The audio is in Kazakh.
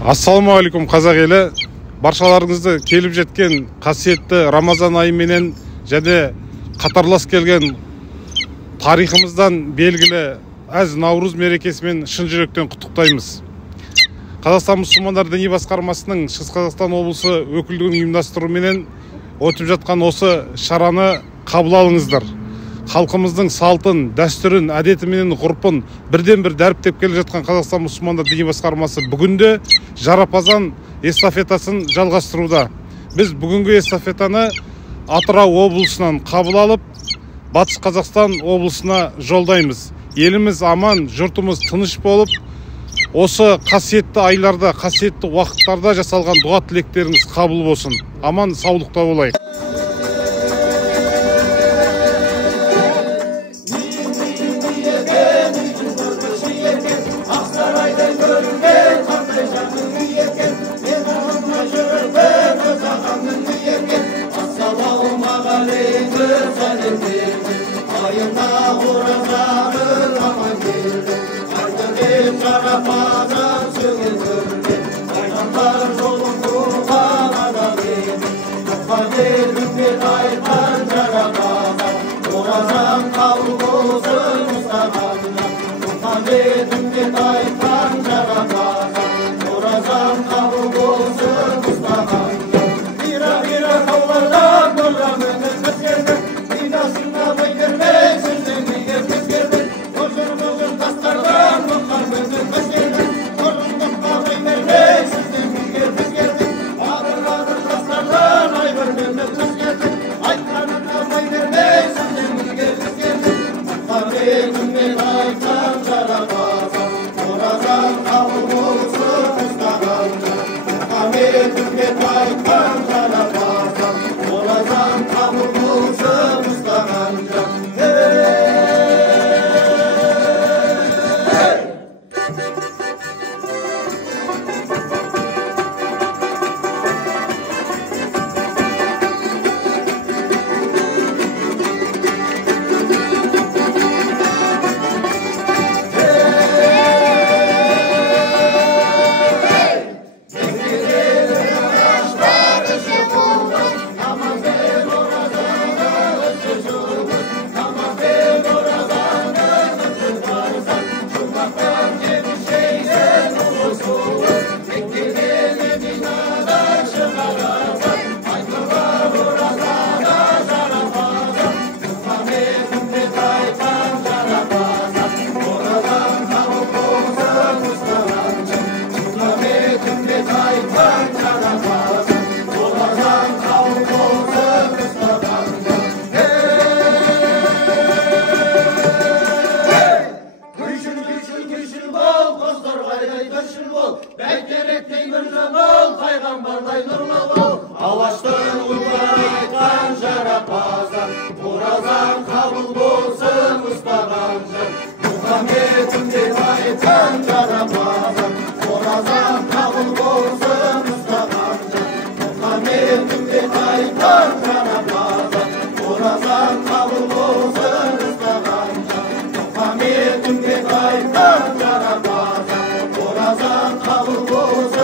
Ассалаумағалейкум қазақ елі. Баршаларыңызды келіп жеткен қасиетті Рамазан айы менен және қатарлас келген тарихымыздан белгілі әз Наурыз мерекесімен шын жүректен құттықтаймыз. Қазақстан мұсылмандар діни басқармасының Шығыс Қазақстан облысы өкілдігінің ұйымдастыруымен өтіп жатқан осы шараны қабыл алыңыздар. Халқымыздың салтын, дәстүрін, әдеті менен ғұрпын бірден бір дәріптеп келе жатқан Қазақстан мұсылмандар діни басқармасы бүгінде жарапазан эстафетасын жалғастыруда. Біз бүгінгі эстафетаны Атырау облысынан қабыл алып, Батыс Қазақстан облысына жолдаймыз. Еліміз аман, жұртымыз тыныш болып, осы қасиетті айларда, қасиетті уақыттарда жасалған дұға тілектеріңіз қабыл болсын. Аман, саулықта болайық. Kabul olsun.